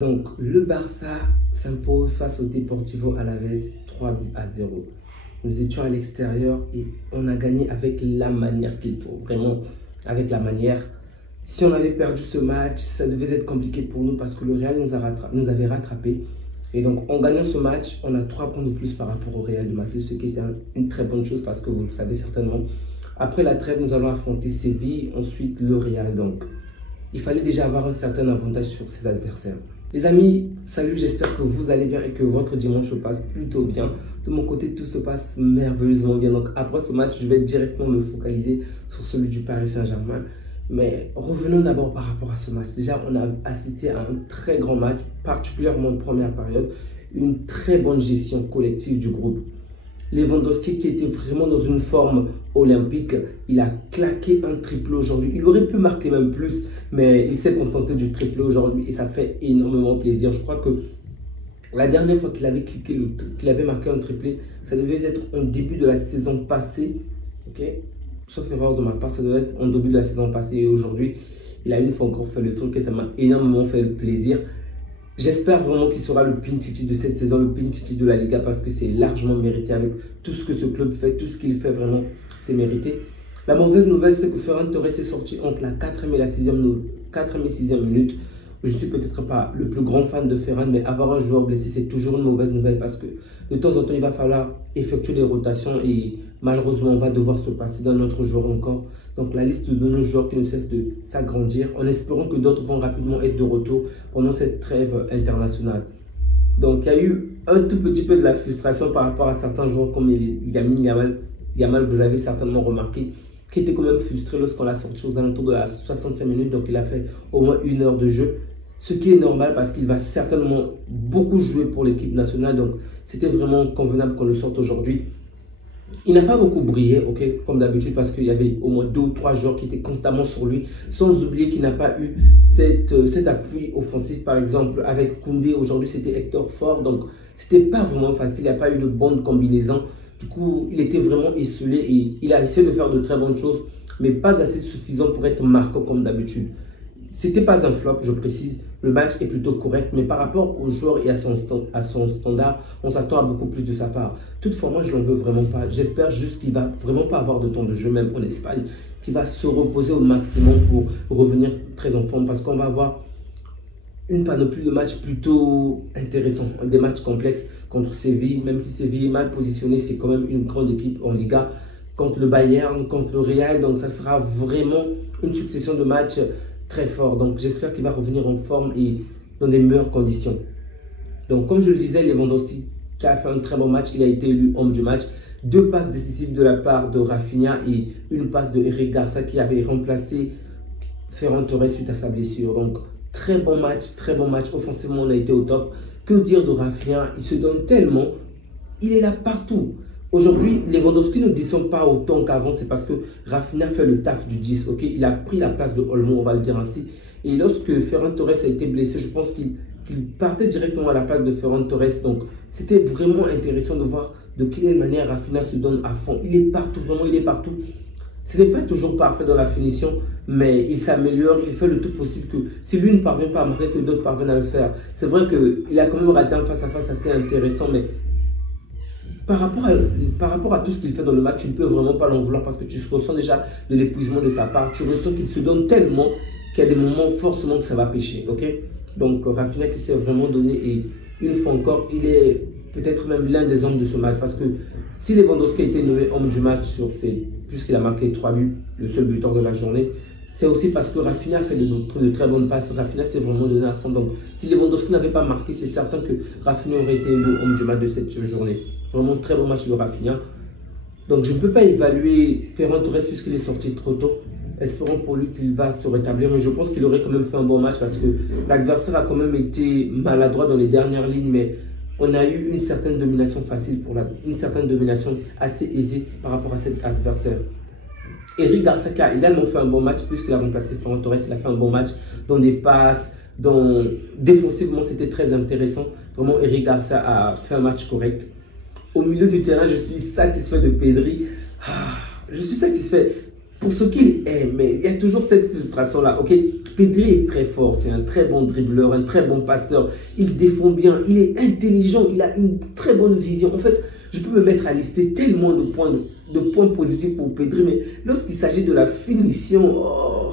Donc, le Barça s'impose face au Deportivo Alavés 3-0. Nous étions à l'extérieur et on a gagné avec la manière qu'il faut, vraiment avec la manière. Si on avait perdu ce match, ça devait être compliqué pour nous parce que le Real nous avait rattrapé. Et donc, en gagnant ce match, on a 3 points de plus par rapport au Real de Madrid, ce qui est une très bonne chose parce que vous le savez certainement. Après la trêve, nous allons affronter Séville, ensuite le Real. Donc, il fallait déjà avoir un certain avantage sur ses adversaires. Les amis, salut, j'espère que vous allez bien et que votre dimanche se passe plutôt bien. De mon côté, tout se passe merveilleusement bien. Donc après ce match, je vais directement me focaliser sur celui du Paris Saint-Germain. Mais revenons d'abord par rapport à ce match. Déjà, on a assisté à un très grand match, particulièrement en première période. Une très bonne gestion collective du groupe. Lewandowski qui était vraiment dans une forme olympique, il a claqué un triplé aujourd'hui. Il aurait pu marquer même plus, mais il s'est contenté du triplé aujourd'hui et ça fait énormément plaisir. Je crois que la dernière fois qu'il avait marqué un triplé, ça devait être en début de la saison passée. Okay, sauf erreur de ma part, ça devait être en début de la saison passée et aujourd'hui, il a une fois encore fait le truc et ça m'a énormément fait plaisir. J'espère vraiment qu'il sera le Pichichi de cette saison, le Pichichi de la Liga, parce que c'est largement mérité avec tout ce que ce club fait, tout ce qu'il fait vraiment, c'est mérité. La mauvaise nouvelle, c'est que Ferran Torres est sorti entre la 4e et la 6e minute. Je ne suis peut-être pas le plus grand fan de Ferran, mais avoir un joueur blessé, c'est toujours une mauvaise nouvelle parce que de temps en temps, il va falloir effectuer des rotations et malheureusement, on va devoir se passer d'un autre joueur encore. Donc la liste de nos joueurs qui ne cesse de s'agrandir en espérant que d'autres vont rapidement être de retour pendant cette trêve internationale. Donc il y a eu un tout petit peu de la frustration par rapport à certains joueurs comme Yamal, vous avez certainement remarqué, qui était quand même frustré lorsqu'on l'a sorti aux alentours de la 60e minute. Donc il a fait au moins 1 heure de jeu, ce qui est normal parce qu'il va certainement beaucoup jouer pour l'équipe nationale. Donc c'était vraiment convenable qu'on le sorte aujourd'hui. Il n'a pas beaucoup brillé, comme d'habitude, parce qu'il y avait au moins 2 ou 3 joueurs qui étaient constamment sur lui, sans oublier qu'il n'a pas eu cet appui offensif. Par exemple, avec Koundé, aujourd'hui, c'était Hector Fort, donc c'était pas vraiment facile, il n'y a pas eu de bonne combinaison. Du coup, il était vraiment isolé et il a essayé de faire de très bonnes choses, mais pas assez suffisant pour être marquant comme d'habitude. C'était pas un flop, je précise. Le match est plutôt correct, mais par rapport au joueur et à son standard, on s'attend à beaucoup plus de sa part. Toutefois, moi, je n'en veux vraiment pas. J'espère juste qu'il va vraiment pas avoir de temps de jeu, même en Espagne, qu'il va se reposer au maximum pour revenir très en forme, parce qu'on va avoir une panoplie de matchs plutôt intéressants, des matchs complexes contre Séville. Même si Séville est mal positionné, c'est quand même une grande équipe en Liga, contre le Bayern, contre le Real, donc ça sera vraiment une succession de matchs très fort. Donc j'espère qu'il va revenir en forme et dans des meilleures conditions. Donc comme je le disais, Lewandowski qui a fait un très bon match, il a été élu homme du match. 2 passes décisives de la part de Rafinha et une passe de Eric Garcia qui avait remplacé Ferran Torres suite à sa blessure. Donc très bon match. Offensivement, on a été au top. Que dire de Rafinha? Il se donne tellement, il est là partout. Aujourd'hui, Lewandowski ne descend pas autant qu'avant, c'est parce que Rafinha fait le taf du 10, il a pris la place de Olmo, on va le dire ainsi. Et lorsque Ferran Torres a été blessé, je pense qu'il partait directement à la place de Ferran Torres. Donc, c'était vraiment intéressant de voir de quelle manière Rafinha se donne à fond. Il est partout, vraiment, il est partout. Ce n'est pas toujours parfait dans la finition, mais il s'améliore, il fait le tout possible que si lui ne parvient pas à marquer, que d'autres parviennent à le faire. C'est vrai qu'il a quand même raté un face-à-face assez intéressant, mais par rapport à tout ce qu'il fait dans le match, tu ne peux vraiment pas l'en vouloir parce que tu ressens déjà de l'épuisement de sa part. Tu ressens qu'il se donne tellement qu'il y a des moments forcément que ça va pêcher. Donc Rafinha qui s'est vraiment donné et une fois encore, il est peut-être même l'un des hommes de ce match parce que si Lewandowski a été nommé homme du match puisqu'il a marqué 3 buts, le seul buteur de la journée, c'est aussi parce que Rafinha a fait de très bonnes passes. Rafinha s'est vraiment donné à fond. Donc si Lewandowski n'avait pas marqué, c'est certain que Rafinha aurait été le homme du match de cette journée. Vraiment très bon match de Rafinha. Donc je ne peux pas évaluer Ferran Torres puisqu'il est sorti trop tôt. Espérons pour lui qu'il va se rétablir. Mais je pense qu'il aurait quand même fait un bon match parce que l'adversaire a quand même été maladroit dans les dernières lignes. Mais on a eu une certaine domination facile, une certaine domination assez aisée par rapport à cet adversaire. Eric Garcia a également fait un bon match puisqu'il a remplacé Ferran Torres. Il a fait un bon match dans des passes. Défensivement, c'était très intéressant. Vraiment, Eric Garcia a fait un match correct. Au milieu du terrain, je suis satisfait de Pedri. Je suis satisfait. pour ce qu'il est, mais il y a toujours cette frustration-là. Ok, Pedri est très fort, c'est un très bon dribbleur, un très bon passeur. Il défend bien, il est intelligent, il a une très bonne vision. En fait, je peux me mettre à lister tellement de points positifs pour Pedri, mais lorsqu'il s'agit de la finition, oh,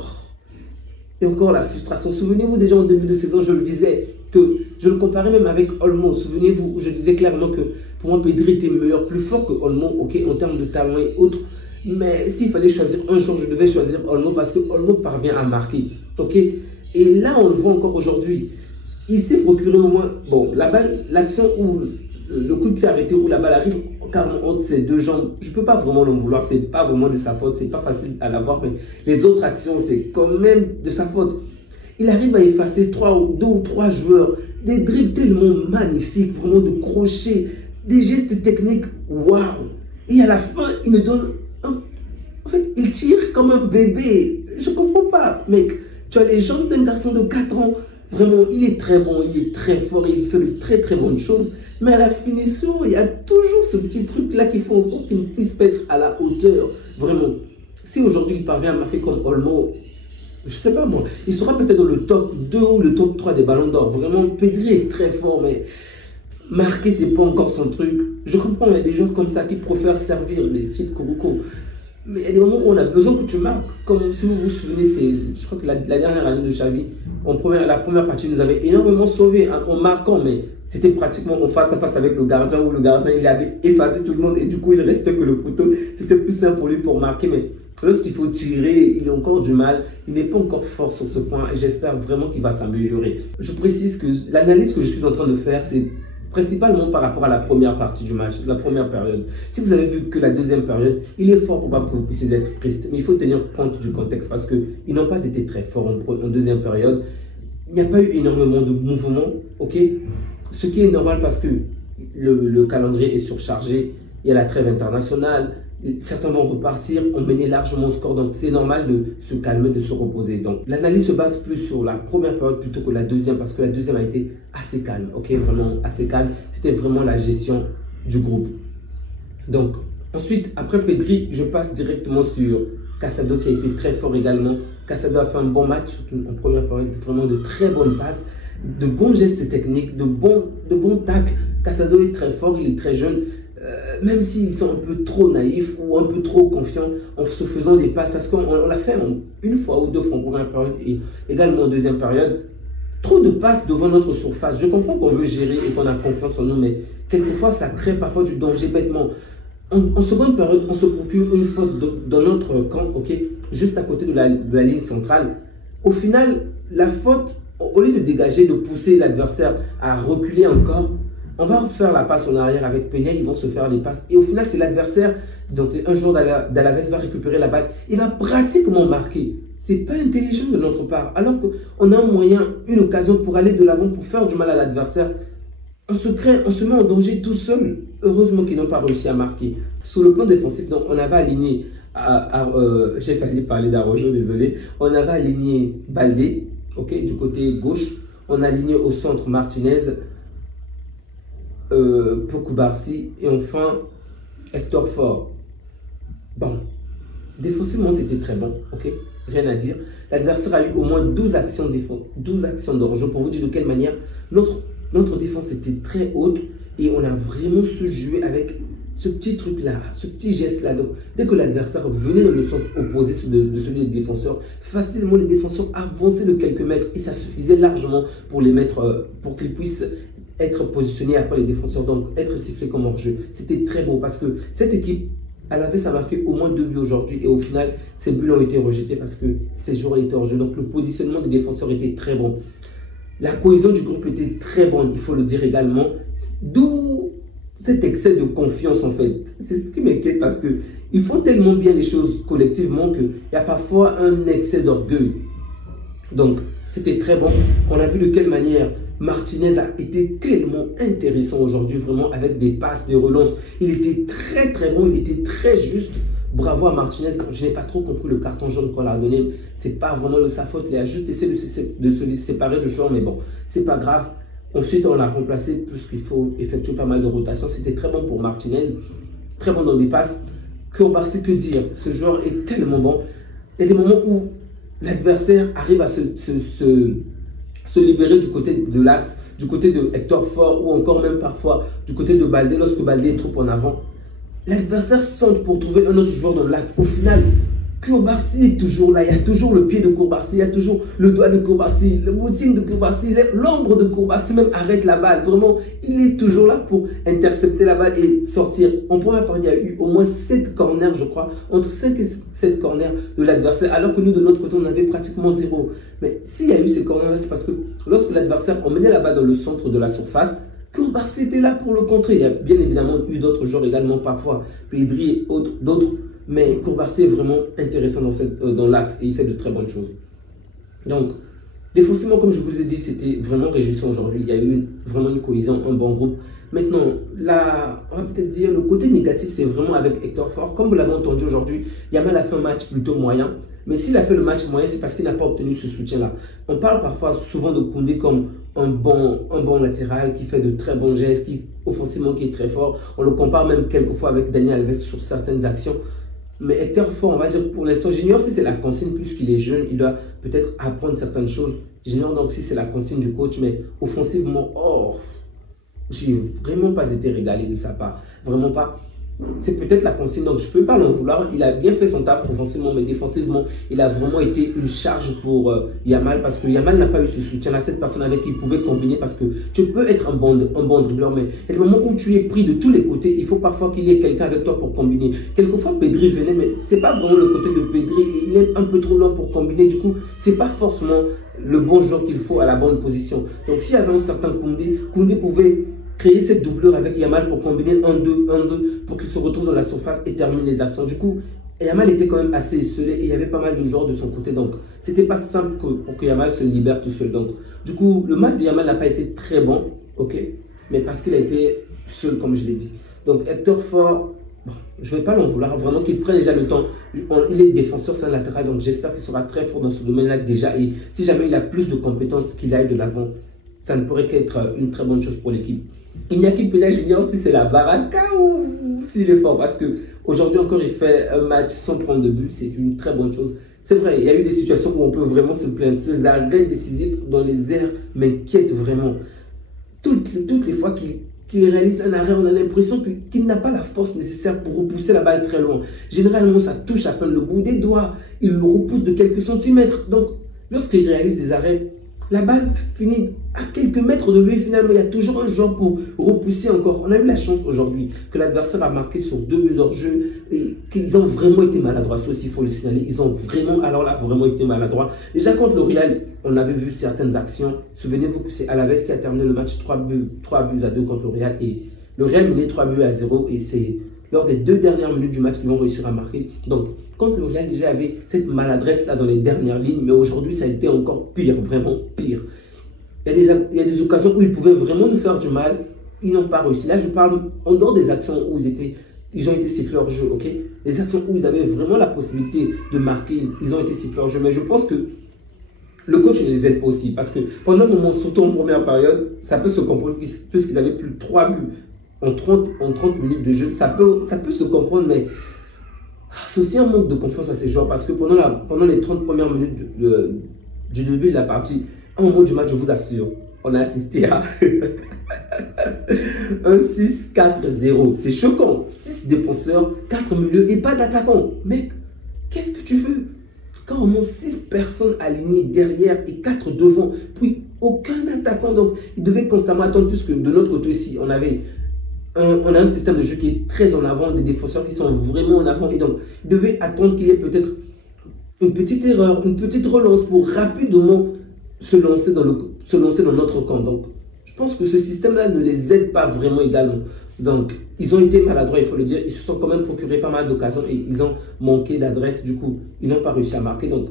et encore la frustration. Souvenez-vous déjà en début de saison, je le disais, que je le comparais même avec Olmo. Souvenez-vous, je disais clairement que pour moi, Pedri était meilleur, plus fort que Olmo, ok, en termes de talent et autres. Mais s'il fallait choisir un jour, je devais choisir Olmo parce que Olmo parvient à marquer. Ok. Et là, on le voit encore aujourd'hui. Il s'est procuré au moins, bon, la balle, l'action où le coup de pied arrêté, où la balle arrive carrément entre ses deux jambes, je ne peux pas vraiment le vouloir, c'est pas vraiment de sa faute, c'est pas facile à l'avoir, mais les autres actions, c'est quand même de sa faute. Il arrive à effacer deux ou trois joueurs, des dribbles tellement magnifiques, vraiment de crochets, des gestes techniques, waouh! Et à la fin, il me donne en fait, il tire comme un bébé. Je ne comprends pas, mec. Tu as les jambes d'un garçon de 4 ans. Vraiment, il est très bon, il est très fort, il fait de très très bonnes choses. Mais à la finition, il y a toujours ce petit truc-là qui fait en sorte qu'il ne puisse pas être à la hauteur. Vraiment. Si aujourd'hui il parvient à marquer comme Olmo, je ne sais pas moi, il sera peut-être dans le top 2 ou le top 3 des ballons d'or. Vraiment, Pedri est très fort, mais marquer, ce n'est pas encore son truc. Je comprends, il y a des joueurs comme ça qui préfèrent servir, des types Kouroukou. Mais il y a des moments où on a besoin que tu marques. Comme si vous vous souvenez, je crois que la dernière année de Xavi, la première partie, nous avait énormément sauvé en marquant, mais c'était pratiquement en face à face avec le gardien, où le gardien il avait effacé tout le monde et du coup il restait que le poteau. C'était plus simple pour lui pour marquer, mais lorsqu'il faut tirer, il a encore du mal. Il n'est pas encore fort sur ce point et j'espère vraiment qu'il va s'améliorer. Je précise que l'analyse que je suis en train de faire, c'est principalement par rapport à la première partie du match, la première période. Si vous avez vu que la deuxième période, il est fort probable que vous puissiez être triste. Mais il faut tenir compte du contexte parce qu'ils n'ont pas été très forts en deuxième période. Il n'y a pas eu énormément de mouvements, ok? Ce qui est normal parce que le calendrier est surchargé. Il y a la trêve internationale. Certains vont repartir, on menait largement au score, donc c'est normal de se calmer, de se reposer. Donc l'analyse se base plus sur la première période plutôt que la deuxième, parce que la deuxième a été assez calme, ok, vraiment assez calme. C'était vraiment la gestion du groupe. Donc ensuite, après Pedri, je passe directement sur Casado qui a été très fort également. Casado a fait un bon match, surtout en première période, vraiment de très bonnes passes, de bons gestes techniques, de bons tacles. Casado est très fort, il est très jeune. Même s'ils sont un peu trop naïfs ou un peu trop confiants en se faisant des passes, parce qu'on l'a fait une fois ou deux fois en première période et également en deuxième période, trop de passes devant notre surface. Je comprends qu'on veut gérer et qu'on a confiance en nous, mais quelquefois ça crée parfois du danger bêtement. En seconde période, on se procure une faute dans notre camp, ok, juste à côté de la ligne centrale. Au final, la faute, au lieu de dégager, de pousser l'adversaire à reculer encore, on va faire la passe en arrière avec Peña, ils vont se faire les passes. Et au final, c'est l'adversaire, donc un joueur d'Alaves va récupérer la balle. Il va pratiquement marquer. Ce n'est pas intelligent de notre part. Alors qu'on a un moyen, une occasion pour aller de l'avant, pour faire du mal à l'adversaire, on se met en danger tout seul. Heureusement qu'ils n'ont pas réussi à marquer. Sur le plan défensif, donc, on avait aligné, j'ai failli parler d'Araujo, désolé. On avait aligné Baldé, okay, du côté gauche. On a aligné au centre Martinez, Pokoubarsi et enfin Hector Ford. Bon, défensivement c'était très bon, ok, rien à dire. L'adversaire a eu au moins 12 actions d'hors-jeu pour vous dire de quelle manière notre défense était très haute et on a vraiment su jouer avec ce petit truc là, ce petit geste là. Donc dès que l'adversaire venait dans le sens opposé de celui des défenseurs, facilement les défenseurs avançaient de quelques mètres et ça suffisait largement pour les mettre, pour qu'ils puissent être positionnés après les défenseurs, donc être sifflés comme hors-jeu. C'était très beau parce que cette équipe, elle avait marqué au moins 2 buts aujourd'hui et au final, ces buts ont été rejetés parce que ces joueurs étaient hors-jeu. Donc le positionnement des défenseurs était très bon. La cohésion du groupe était très bonne, il faut le dire également. D'où cet excès de confiance en fait. C'est ce qui m'inquiète parce qu'ils font tellement bien les choses collectivement qu'il y a parfois un excès d'orgueil. Donc c'était très bon. On a vu de quelle manière Martinez a été tellement intéressant aujourd'hui, vraiment avec des passes, des relances. Il était très très bon, il était très juste. Bravo à Martinez. Je n'ai pas trop compris le carton jaune qu'on a donné. C'est pas vraiment de sa faute. Il a juste essayé de se séparer du joueur, mais bon, c'est pas grave. Ensuite, on l'a remplacé puisqu'il faut effectuer pas mal de rotations. C'était très bon pour Martinez, très bon dans des passes. Koulibaly, que dire? Ce joueur est tellement bon. Il y a des moments où l'adversaire arrive à se libérer du côté de l'axe, du côté de Hector Ford ou encore même parfois du côté de Baldé lorsque Baldé est trop en avant. L'adversaire centre pour trouver un autre joueur dans l'axe. Au final, Koulibaly est toujours là. Il y a toujours le pied de Koulibaly, il y a toujours le doigt de Koulibaly, le bouting de Koulibaly, l'ombre de Koulibaly même arrête la balle. Vraiment, il est toujours là pour intercepter la balle et sortir. En première partie, il y a eu au moins 7 corners, je crois, entre 5 et 7 corners de l'adversaire, alors que nous, de notre côté, on avait pratiquement 0. Mais s'il y a eu ces corners-là, c'est parce que lorsque l'adversaire emmenait la balle dans le centre de la surface, Koulibaly était là pour le contrer. Il y a bien évidemment eu d'autres joueurs également, parfois Pedri et d'autres. Mais Koulibaly est vraiment intéressant dans l'axe et il fait de très bonnes choses. Donc, défensivement, comme je vous ai dit, c'était vraiment réjouissant aujourd'hui. Il y a eu vraiment une cohésion, un bon groupe. Maintenant, là, on va peut-être dire le côté négatif, c'est vraiment avec Hector Ford. Comme vous l'avez entendu aujourd'hui, Yamal a fait un match plutôt moyen. Mais s'il a fait le match moyen, c'est parce qu'il n'a pas obtenu ce soutien-là. On parle parfois souvent de Koundé comme un bon latéral qui fait de très bons gestes, qui offensivement qui est très fort. On le compare même quelquefois avec Daniel Alves sur certaines actions. Mais Hector Ford, on va dire pour l'instant, j'ignore si c'est la consigne, puisqu'il est jeune, il doit peut-être apprendre certaines choses. J'ignore donc si c'est la consigne du coach, mais offensivement, j'ai vraiment pas été régalé de sa part. Vraiment pas. C'est peut-être la consigne, donc je ne peux pas l'en vouloir. Il a bien fait son taf offensivement, mais défensivement, il a vraiment été une charge pour Yamal, parce que Yamal n'a pas eu ce soutien-là, cette personne avec qui il pouvait combiner, parce que tu peux être un bon dribbleur, mais il y a des moments où tu es pris de tous les côtés, il faut parfois qu'il y ait quelqu'un avec toi pour combiner. Quelquefois, Pedri venait, mais ce n'est pas vraiment le côté de Pedri, il est un peu trop lent pour combiner, du coup, ce n'est pas forcément le bon joueur qu'il faut à la bonne position. Donc, s'il y avait un certain Koundé pouvait créer cette doublure avec Yamal pour combiner 1-2, pour qu'il se retrouve dans la surface et termine les actions. Du coup, Yamal était quand même assez esselé et il y avait pas mal de joueurs de son côté. Donc, c'était pas simple pour que Yamal se libère tout seul. Donc, du coup, le match de Yamal n'a pas été très bon, ok, mais parce qu'il a été seul, comme je l'ai dit. Donc, Hector Ford, bon, je ne vais pas l'en vouloir, vraiment qu'il prenne déjà le temps. Il est défenseur, c'est un latéral, donc j'espère qu'il sera très fort dans ce domaine-là déjà. Et si jamais il a plus de compétences, qu'il aille de l'avant, ça ne pourrait qu'être une très bonne chose pour l'équipe. Iñaki Peña Junior, si c'est la baraka ou s'il est fort, parce qu'aujourd'hui encore il fait un match sans prendre de but, c'est une très bonne chose. C'est vrai, il y a eu des situations où on peut vraiment se plaindre. Ces arrêts décisifs dans les airs m'inquiètent vraiment. Toutes les fois qu'il réalise un arrêt, on a l'impression qu'il n'a pas la force nécessaire pour repousser la balle très loin. Généralement, ça touche à peine le bout des doigts, il le repousse de quelques centimètres. Donc, lorsqu'il réalise des arrêts, la balle finit à quelques mètres de lui. Finalement, il y a toujours un joueur pour repousser encore. On a eu la chance aujourd'hui que l'adversaire a marqué sur 2 buts hors jeu et qu'ils ont vraiment été maladroits. Ça aussi, il faut le signaler. Ils ont vraiment, alors là, vraiment été maladroits. Déjà contre le Real, on avait vu certaines actions. Souvenez-vous que c'est Alaves qui a terminé le match 3 buts à 2 contre le Real. Et le Real menait 3 buts à 0 et c'est lors des 2 dernières minutes du match qu'ils vont réussir à marquer. Donc, contre le Real, déjà avait cette maladresse-là dans les dernières lignes, mais aujourd'hui, ça a été encore pire, vraiment pire. Il y a des occasions où ils pouvaient vraiment nous faire du mal, ils n'ont pas réussi. Là, je parle en dehors des actions où ils ont été sifflés hors jeu, ok? Les actions où ils avaient vraiment la possibilité de marquer, ils ont été sifflés hors jeu. Mais je pense que le coach ne les aide pas aussi, parce que pendant un moment, surtout en première période, ça peut se comprendre, puisqu'ils avaient plus de 3 buts en 30 minutes de jeu, ça peut se comprendre, mais c'est aussi un manque de confiance à ces joueurs, parce que pendant les 30 premières minutes du début de la partie, à un moment du match, je vous assure, on a assisté à un 6-4-0. C'est choquant. 6 défenseurs, 4 milieux et pas d'attaquants. Mec, qu'est-ce que tu veux? Quand on monte 6 personnes alignées derrière et 4 devant, puis aucun attaquant. Donc, ils devaient constamment attendre, puisque de notre côté ici, on a un système de jeu qui est très en avant, des défenseurs qui sont vraiment en avant. Et donc, ils devaient attendre qu'il y ait peut-être une petite erreur, une petite relance pour rapidement se lancer dans notre camp. Donc, je pense que ce système-là ne les aide pas vraiment également. Donc, ils ont été maladroits, il faut le dire. Ils se sont quand même procuré pas mal d'occasions et ils ont manqué d'adresse. Du coup, ils n'ont pas réussi à marquer. Donc,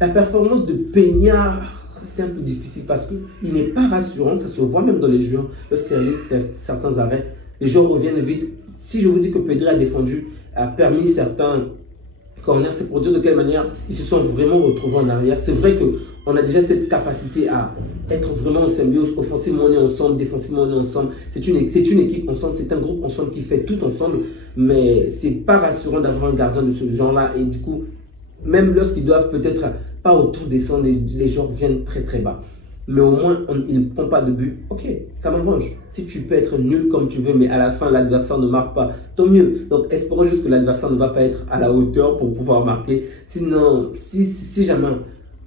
la performance de Peña, c'est un peu difficile parce qu'il n'est pas rassurant. Ça se voit même dans les joueurs lorsqu'il réalise certains arrêts. Les joueurs reviennent vite. Si je vous dis que Pedri a défendu, a permis certains corners, c'est pour dire de quelle manière ils se sont vraiment retrouvés en arrière. C'est vrai que on a déjà cette capacité à être vraiment en symbiose. Offensivement, on est ensemble, défensivement, on est ensemble. C'est une équipe ensemble, c'est un groupe ensemble qui fait tout ensemble. Mais c'est pas rassurant d'avoir un gardien de ce genre-là. Et du coup, même lorsqu'ils doivent peut-être pas autour descendre, les joueurs viennent très très bas. Mais au moins, il ne prend pas de but. Ok, ça m'arrange. Si tu peux être nul comme tu veux, mais à la fin, l'adversaire ne marque pas, tant mieux. Donc, espérons juste que l'adversaire ne va pas être à la hauteur pour pouvoir marquer. Sinon, si jamais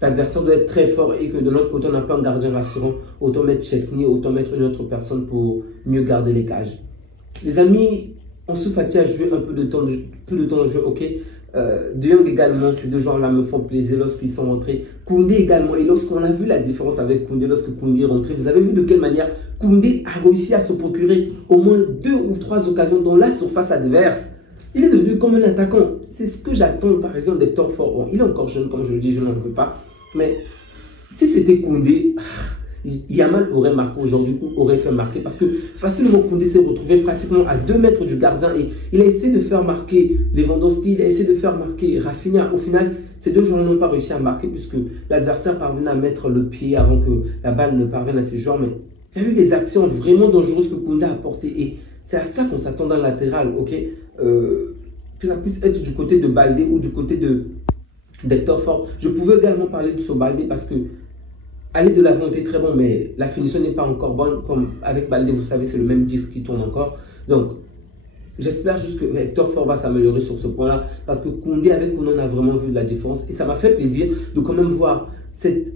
l'adversaire doit être très fort et que de notre côté, on n'a pas un gardien rassurant, autant mettre Chesney, autant mettre une autre personne pour mieux garder les cages. Les amis, Ansu Fati a joué un peu de temps de jeu, ok. De Jong également, ces deux joueurs-là me font plaisir lorsqu'ils sont rentrés. Koundé également, et lorsqu'on a vu la différence avec Koundé, lorsque Koundé est rentré, vous avez vu de quelle manière Koundé a réussi à se procurer au moins 2 ou 3 occasions dans la surface adverse. Il est devenu comme un attaquant. C'est ce que j'attends par exemple d'Hector Ford. Bon, il est encore jeune, comme je le dis, je n'en veux pas. Mais si c'était Koundé, Yamal aurait marqué aujourd'hui ou aurait fait marquer parce que facilement Koundé s'est retrouvé pratiquement à 2 mètres du gardien et il a essayé de faire marquer Lewandowski, il a essayé de faire marquer Rafinha. Au final, ces deux joueurs n'ont pas réussi à marquer puisque l'adversaire parvenait à mettre le pied avant que la balle ne parvienne à ses joueurs. Mais il y a eu des actions vraiment dangereuses que Koundé a apportées et c'est à ça qu'on s'attend dans le latéral, ok, que ça puisse être du côté de Baldé ou du côté d'Hector Ford. Je pouvais également parler de ce Baldé parce que aller de l'avant était très bon, mais la finition n'est pas encore bonne. Comme avec Baldé, vous savez, c'est le même disque qui tourne encore. Donc, j'espère juste que Hector Ford va s'améliorer sur ce point-là. Parce que Koundé, avec Koundé, on a vraiment vu de la différence. Et ça m'a fait plaisir de quand même voir cette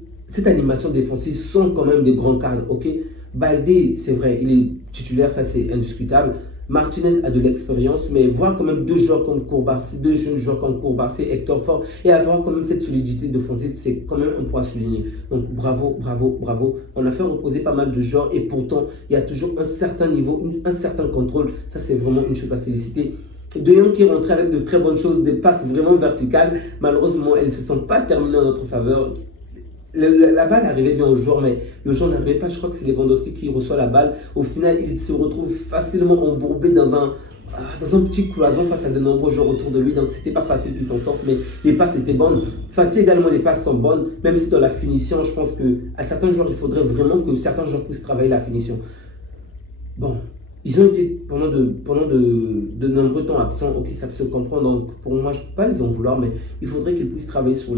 animation défensive sans quand même des grands cadres. Ok, Baldé, c'est vrai, il est titulaire, ça c'est indiscutable. Martinez a de l'expérience, mais voir quand même deux joueurs comme Courbarcy, deux jeunes joueurs comme Courbarcy, Hector Ford, et avoir quand même cette solidité défensive, c'est quand même un point à souligner. Donc bravo, bravo, bravo. On a fait reposer pas mal de joueurs et pourtant, il y a toujours un certain niveau, un certain contrôle. Ça, c'est vraiment une chose à féliciter. De Jong qui est rentré avec de très bonnes choses, des passes vraiment verticales. Malheureusement, elles ne se sont pas terminées en notre faveur. La balle arrivait bien au joueur, mais le joueur n'arrivait pas. Je crois que c'est Lewandowski qui reçoit la balle. Au final, il se retrouve facilement embourbé dans un petit cloison face à de nombreux joueurs autour de lui. Donc, c'était pas facile qu'il s'en sorte, mais les passes étaient bonnes. Fati également, les passes sont bonnes. Même si dans la finition, je pense qu'à certains joueurs, il faudrait vraiment que certains joueurs puissent travailler la finition. Bon, ils ont été pendant de nombreux temps absents. Ok, ça se comprend. Donc, pour moi, je ne peux pas les en vouloir, mais il faudrait qu'ils puissent travailler sur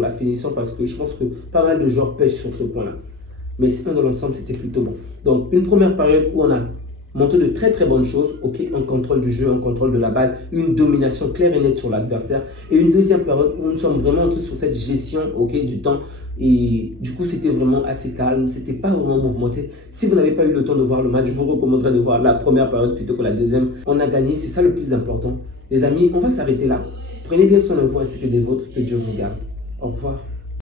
la finition parce que je pense que pas mal de joueurs pêchent sur ce point-là. Mais sinon, dans l'ensemble, c'était plutôt bon. Donc, une première période où on a montré de très très bonnes choses. Ok, un contrôle du jeu, un contrôle de la balle, une domination claire et nette sur l'adversaire. Et une deuxième période où nous sommes vraiment entrés sur cette gestion, ok, du temps. Et du coup, c'était vraiment assez calme. C'était pas vraiment mouvementé. Si vous n'avez pas eu le temps de voir le match, je vous recommanderais de voir la première période plutôt que la deuxième. On a gagné, c'est ça le plus important. Les amis, on va s'arrêter là. Prenez bien soin de vous ainsi que des vôtres. Que Dieu vous garde. Au revoir.